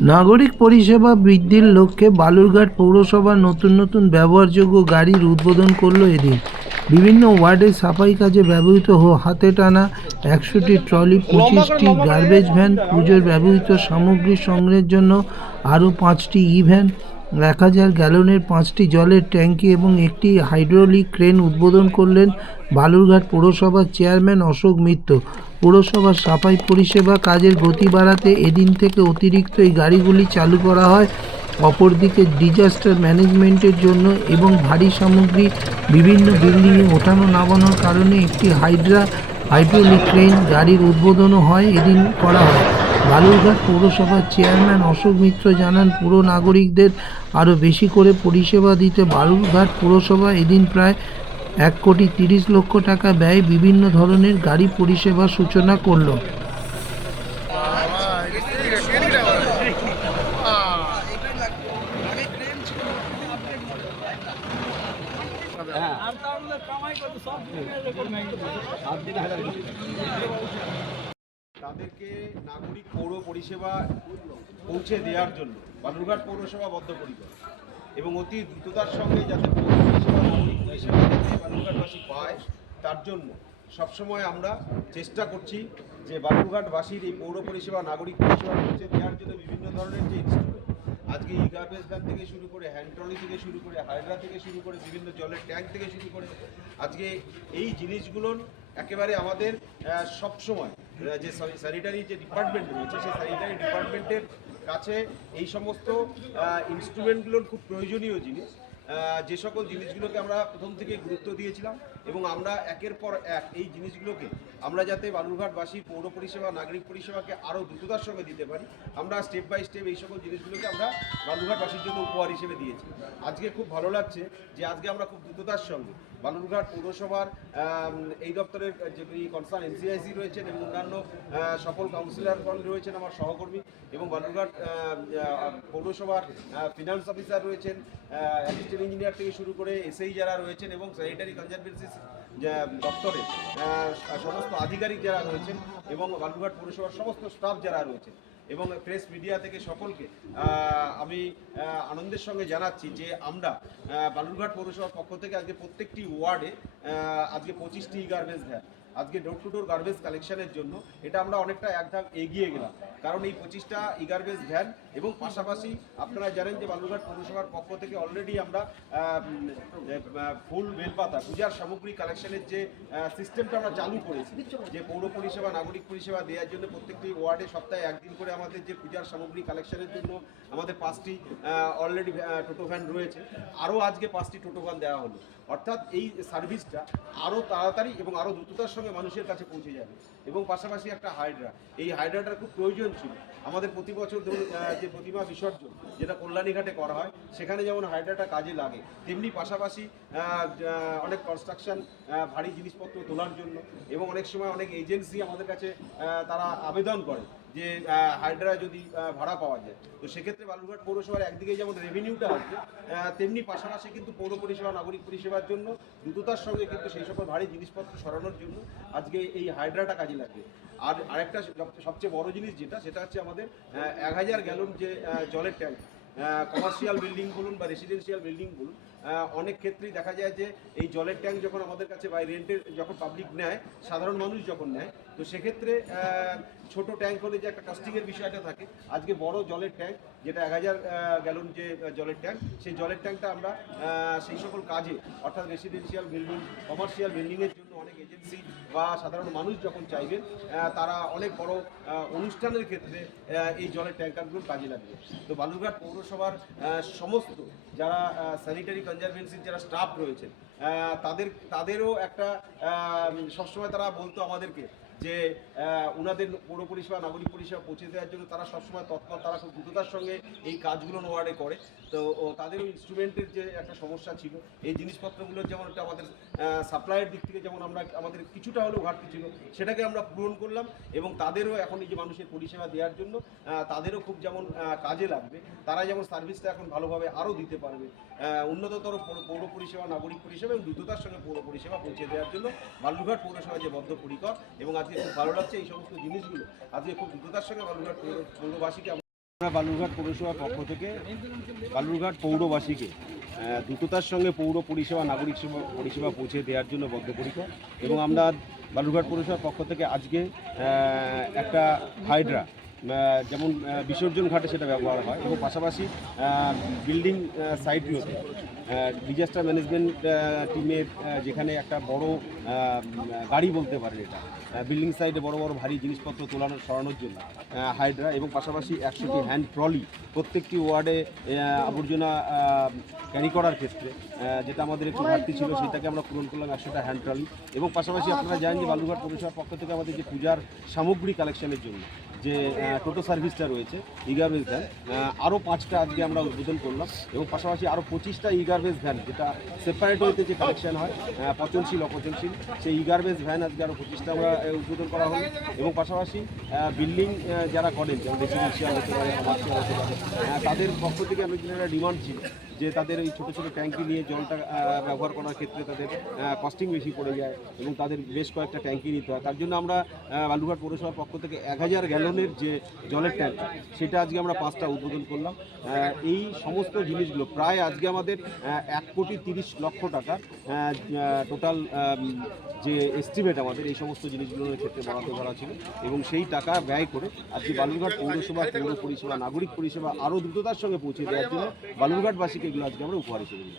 নাগরিক পরিষেবা বৃদ্ধির লক্ষ্যে বালুরঘাট পৌরসভা নতুন নতুন ব্যবহারযোগ্য গাড়ির উদ্বোধন করলো এদিন। বিভিন্ন ওয়ার্ডে সাফাই কাজে ব্যবহৃত হাতে টানা 100টি ট্রলি, 25টি গার্বেজ ভ্যান, পুজোর ব্যবহৃত সামগ্রী সংগ্রহের জন্য আরও 5টি ভ্যান, 1000 গ্যালনের 5টি জলের ট্যাঙ্কি এবং একটি হাইড্রোলিক ক্রেন উদ্বোধন করলেন বালুরঘাট পৌরসভার চেয়ারম্যান অশোক মিত্র। পৌরসভার সাফাই পরিষেবা কাজের গতি বাড়াতে এদিন থেকে অতিরিক্ত এই গাড়িগুলি চালু করা হয়। অপরদিকে ডিজাস্টার ম্যানেজমেন্টের জন্য এবং ভারী সামগ্রী বিভিন্ন বিল্ডিংয়ে ওঠানো নামানোর কারণে একটি হাইড্রোলিক ক্রেন গাড়ির উদ্বোধনও এদিন করা হয়। বালুরঘাট পৌরসভার চেয়ারম্যান অশোক মিত্র জানান, পুর নাগরিকদের আরও বেশি করে পরিষেবা দিতে বালুরঘাট পৌরসভা এদিন প্রায় 1,30,00,000 টাকা ব্যয়ে বিভিন্ন ধরনের গাড়ি পরিষেবার সূচনা করল। তাদেরকে নাগরিক পৌর পরিষেবা পৌঁছে দেওয়ার জন্য বালুরঘাট পৌরসভা বদ্ধপরিকর এবং অতি দ্রুততার সঙ্গে যাতে পৌর পরিষেবা নাগরিক পরিষেবা যাতে বালুরঘাটবাসী পায় তার জন্য সবসময় আমরা চেষ্টা করছি যে বালুরঘাটবাসীর এই পৌর পরিষেবা নাগরিক পরিষেবা পৌঁছে দেওয়ার জন্য বিভিন্ন ধরনের যে ইনস্ট্রুমেন্ট আজকে গার্বেজ ভ্যান থেকে শুরু করে হ্যান্ড ট্রলি থেকে শুরু করে হাইড্রা থেকে শুরু করে বিভিন্ন জলের ট্যাঙ্ক থেকে শুরু করে আজকে এই জিনিসগুলোর একেবারে আমাদের সবসময় যে স্যানিটারি যে ডিপার্টমেন্ট রয়েছে সেই স্যানিটারি ডিপার্টমেন্টের কাছে এই সমস্ত ইনস্ট্রুমেন্টগুলোর খুব প্রয়োজনীয় জিনিস, যে সকল জিনিসগুলোকে আমরা প্রথম থেকে গুরুত্ব দিয়েছিলাম এবং আমরা একের পর এক এই জিনিসগুলোকে আমরা যাতে বালুরঘাটবাসীর পৌর পরিষেবা নাগরিক পরিষেবাকে আরও দ্রুততার সঙ্গে দিতে পারি, আমরা স্টেপ বাই স্টেপ এই সকল জিনিসগুলোকে আমরা বালুরঘাটবাসীর জন্য উপহার হিসেবে দিয়েছি। আজকে খুব ভালো লাগছে যে আজকে আমরা খুব দ্রুততার সঙ্গে বালুরঘাট পৌরসভার এই দপ্তরের যে কনসার্ন এনসিআইসি রয়েছেন এবং অন্যান্য সকল কাউন্সিলরগণ রয়েছেন আমার সহকর্মী এবং বালুরঘাট পৌরসভার ফিনান্স অফিসার রয়েছেন, অ্যাসিস্ট্যান্ট ইঞ্জিনিয়ার থেকে শুরু করে এসআই যারা রয়েছেন এবং স্যানিটারি কনজারভেন্সি দপ্তরের সমস্ত আধিকারিক যারা রয়েছেন এবং বালুরঘাট পৌরসভার সমস্ত স্টাফ যারা রয়েছেন এবং প্রেস মিডিয়া থেকে সকলকে আমি আনন্দের সঙ্গে জানাচ্ছি যে আমরা বালুরঘাট পৌরসভার পক্ষ থেকে আজকে প্রত্যেকটি ওয়ার্ডে আজকে 25টি গার্বেজ ভ্যান আজকে ডোর টু ডোর গার্বেজ কালেকশনের জন্য এটা আমরা অনেকটা এক ধাপ এগিয়ে গেলাম, কারণ এই 25টা গার্বেজ ভ্যান এবং পাশাপাশি আপনারা জানেন যে বালুরঘাট পৌরসভার পক্ষ থেকে অলরেডি আমরা ফুল বেলপাতা পূজার সামগ্রী কালেকশনের যে সিস্টেমটা আমরা চালু করেছি, যে পৌর পরিষেবা নাগরিক পরিষেবা দেওয়ার জন্য প্রত্যেকটি ওয়ার্ডে সপ্তাহে একদিন করে আমাদের যে পূজার সামগ্রী কালেকশনের জন্য আমাদের 5টি অলরেডি টোটো ভ্যান রয়েছে, আরও আজকে 5টি টোটো ভ্যান দেওয়া হলো। অর্থাৎ এই সার্ভিসটা আরও তাড়াতাড়ি এবং আরও দ্রুততার সঙ্গে মানুষের কাছে পৌঁছে যাবে এবং পাশাপাশি একটা হাইড্রা, এই হাইড্রাটার খুব প্রয়োজন ছিল আমাদের প্রতি বছর ধরুন যে প্রতিমা বিসর্জন যেটা কল্যাণীঘাটে করা হয় সেখানে যেমন হাইড্রাটা কাজে লাগে, তেমনি পাশাপাশি অনেক কনস্ট্রাকশন ভারী জিনিসপত্র তোলার জন্য এবং অনেক সময় অনেক এজেন্সি আমাদের কাছে তারা আবেদন করে যে হাইড্রা যদি ভাড়া পাওয়া যায়, তো সেক্ষেত্রে বালুরঘাট পৌরসভার একদিকে যেমন রেভিনিউটা আসবে তেমনি পাশাপাশি কিন্তু পৌর পরিষেবা নাগরিক পরিষেবার জন্য দ্রুততার সঙ্গে কিন্তু সেই সকল ভারী জিনিসপত্র সরানোর জন্য আজকে এই হাইড্রাটা কাজে লাগবে। আর আরেকটা সবচেয়ে বড় জিনিস সেটা হচ্ছে আমাদের 1000 গ্যালন যে জলের ট্যাঙ্ক, কমার্শিয়াল বিল্ডিং বলুন বা রেসিডেন্সিয়াল বিল্ডিং বলুন, অনেক ক্ষেত্রেই দেখা যায় যে এই জলের ট্যাঙ্ক যখন আমাদের কাছে বাই রেন্টের যখন পাবলিক নেয়, সাধারণ মানুষ যখন নেয়, তো সেক্ষেত্রে ছোট ট্যাঙ্ক হলে যে একটা কস্টিংয়ের বিষয়টা থাকে, আজকে বড় জলের ট্যাঙ্ক যেটা 1000 গ্যালন যে জলের ট্যাঙ্ক, সেই জলের ট্যাঙ্কটা আমরা সেই সকল কাজে অর্থাৎ রেসিডেন্সিয়াল বিল্ডিং কমার্শিয়াল বিল্ডিংয়ের জন্য অনেক এজেন্সি বা সাধারণ মানুষ যখন চাইবেন তারা অনেক বড় অনুষ্ঠানের ক্ষেত্রে এই জলের ট্যাঙ্কারগুলো কাজে লাগবে। তো বালুরঘাট পৌরসভার সমস্ত যারা স্যানিটারি কনজারভেন্সির যারা স্টাফ রয়েছে তাদেরও একটা সবসময় তারা বলতো আমাদেরকে যে ওনাদের পৌর পরিষেবা নাগরিক পরিষেবা পৌঁছে দেওয়ার জন্য তারা সবসময় তৎপর, তারা খুব দ্রুততার সঙ্গে এই কাজগুলো ওয়ার্ডে করে। তো তাদেরও ইনস্ট্রুমেন্টের যে একটা সমস্যা ছিল, এই জিনিসপত্রগুলোর যেমন একটা আমাদের সাপ্লাইয়ের দিক থেকে যেমন আমাদের কিছুটা হলেও ঘাটতি ছিল, সেটাকে আমরা পূরণ করলাম এবং তাদেরও এখন এই যে মানুষের পরিষেবা দেওয়ার জন্য তাদেরও খুব যেমন কাজে লাগবে, তারা যেমন সার্ভিসটা এখন ভালোভাবে আরও দিতে পারবে, উন্নততর পৌর পরিষেবা নাগরিক পরিষেবা এবং দ্রুততার সঙ্গে পৌর পরিষেবা পৌঁছে দেওয়ার জন্য বালুরঘাট পৌরসভা যে বদ্ধপরিকর এবং আজকে খুব ভালো লাগছে এই সমস্ত জিনিসগুলো আজকে খুব দ্রুততার সঙ্গে বালুরঘাট পৌরবাসীকে আমরা বালুরঘাট পৌরসভার পক্ষ থেকে বালুরঘাট পৌরবাসীকে দ্রুততার সঙ্গে পৌর পরিষেবা নাগরিক সেবা পরিষেবা পৌঁছে দেওয়ার জন্য বদ্ধপরিকর এবং আমরা বালুরঘাট পৌরসভার পক্ষ থেকে আজকে একটা হাইড্রা যেমন বিসর্জন ঘাটে সেটা ব্যবহার হয় এবং পাশাপাশি বিল্ডিং সাইটগুলোতে ডিজাস্টার ম্যানেজমেন্ট টিমের যেখানে একটা বড় গাড়ি বলতে পারে এটা বিল্ডিং সাইডে বড় বড় ভারী জিনিসপত্র তোলানোর সরানোর জন্য হাইড্রা এবং পাশাপাশি 100টি হ্যান্ড ট্রলি প্রত্যেকটি ওয়ার্ডে আবর্জনা ক্যারি করার ক্ষেত্রে যেটা আমাদের একটু ঘাটতি ছিল সেটাকে আমরা পূরণ করলাম 100টা হ্যান্ড ট্রলি এবং পাশাপাশি আপনারা জানেন যে বালুরঘাট পৌরসভার পক্ষ থেকে আমাদের যে পূজার সামগ্রী কালেকশনের জন্য যে টোটো সার্ভিসটা রয়েছে ইগারবেজ ভ্যান আরও 5টা আজকে আমরা উদ্বোধন করলাম এবং পাশাপাশি আরও 25টা ইগারবেজ ভ্যান যেটা সেপারেট হইতে যে কালেকশন হয় পচনশীল অপচনশীল সেই ইগারবেজ ভ্যান আজকে আরও 25টা আমরা উদ্বোধন করা হলো এবং পাশাপাশি বিল্ডিং যারা করেন যেমন রেসিডেন্সিয়াল হতে পারে কমার্শিয়াল হতে পারে তাদের পক্ষ থেকে অনেকদিন একটা ডিমান্ড ছিল যে তাদের এই ছোটো ছোটো ট্যাঙ্কি নিয়ে জলটা ব্যবহার করার ক্ষেত্রে তাদের কস্টিং বেশি পড়ে যায় এবং তাদের বেশ কয়েকটা ট্যাঙ্কি নিতে হয় তার জন্য আমরা বালুরঘাট পৌরসভার পক্ষ থেকে 1000 গ্যালনের যে জলের ট্যাঙ্ক সেটা আজকে আমরা 5টা উদ্বোধন করলাম এই সমস্ত জিনিসগুলো প্রায় আজকে আমাদের 1,30,00,000 টাকা টোটাল যে এস্টিমেট আমাদের এই সমস্ত জিনিসগুলোর ক্ষেত্রে বরাদ্দ করা ছিল এবং সেই টাকা ব্যয় করে আজকে বালুরঘাট পৌরসভা পৌর পরিষেবা নাগরিক পরিষেবা আরও দ্রুততার সঙ্গে পৌঁছে দেওয়ার জন্য বালুরঘাটবাসীকে এগুলো আজকে আমরা উপহার হিসেবে দিই।